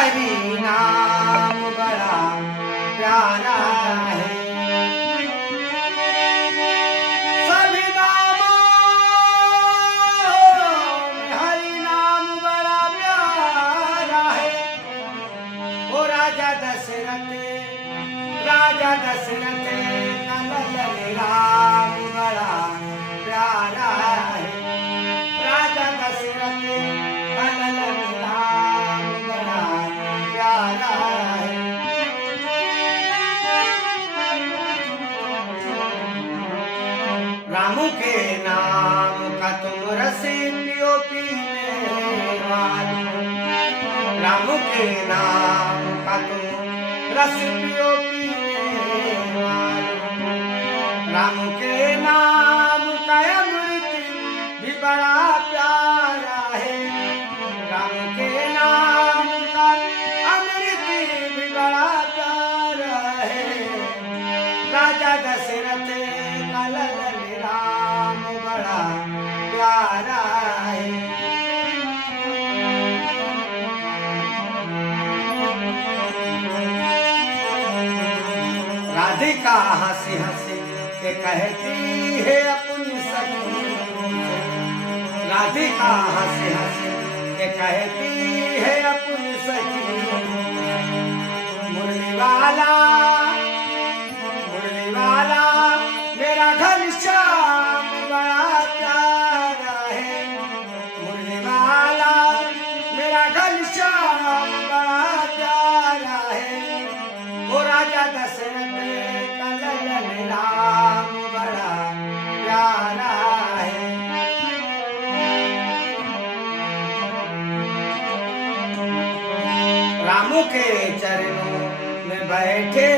हरि नाम बड़ा प्यारा है। सभी नामों में हरि नाम बड़ा प्यारा है। ओ राजा दशरथ नंदन राम बड़ा प्यारा है। राजा दशरथ नंदन राम बड़ा प्यारा है। राम के नाम का तुम रस पियो पीने वाले। राम के नाम का तुम रस पियो पीने वाले। राम के नाम का अमृत भी बड़ा प्यारा है। राम के नाम का अमृत भी बड़ा प्यारा है। राजा दशरथ का ललन राम बड़ा प्यारा है। राधिका हंसी हंसी के कहती है अपनी सखी से। राधिका हंसी हंसी के कहती है अपनी सखी। मुरली वाला मेरा घनश्याम बड़ा प्यारा है। मुरली वाला मेरा घनश्याम बड़ा प्यारा है। ओ राजा दशरथ का ललन राम बड़ा प्यारा है। राम के चरणों में बैठे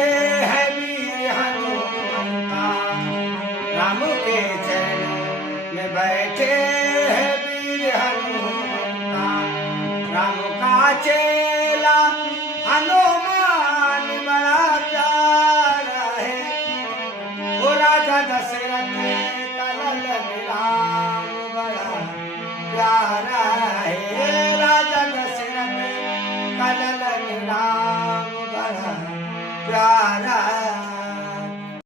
हैं वीर हनुमंता। राम के चरणों में बैठे हैं वीर हनुमंता। राम का चेला हनुमान बड़ा प्यारा है। वो राजा दशरथ का ललन राम बड़ा प्यारा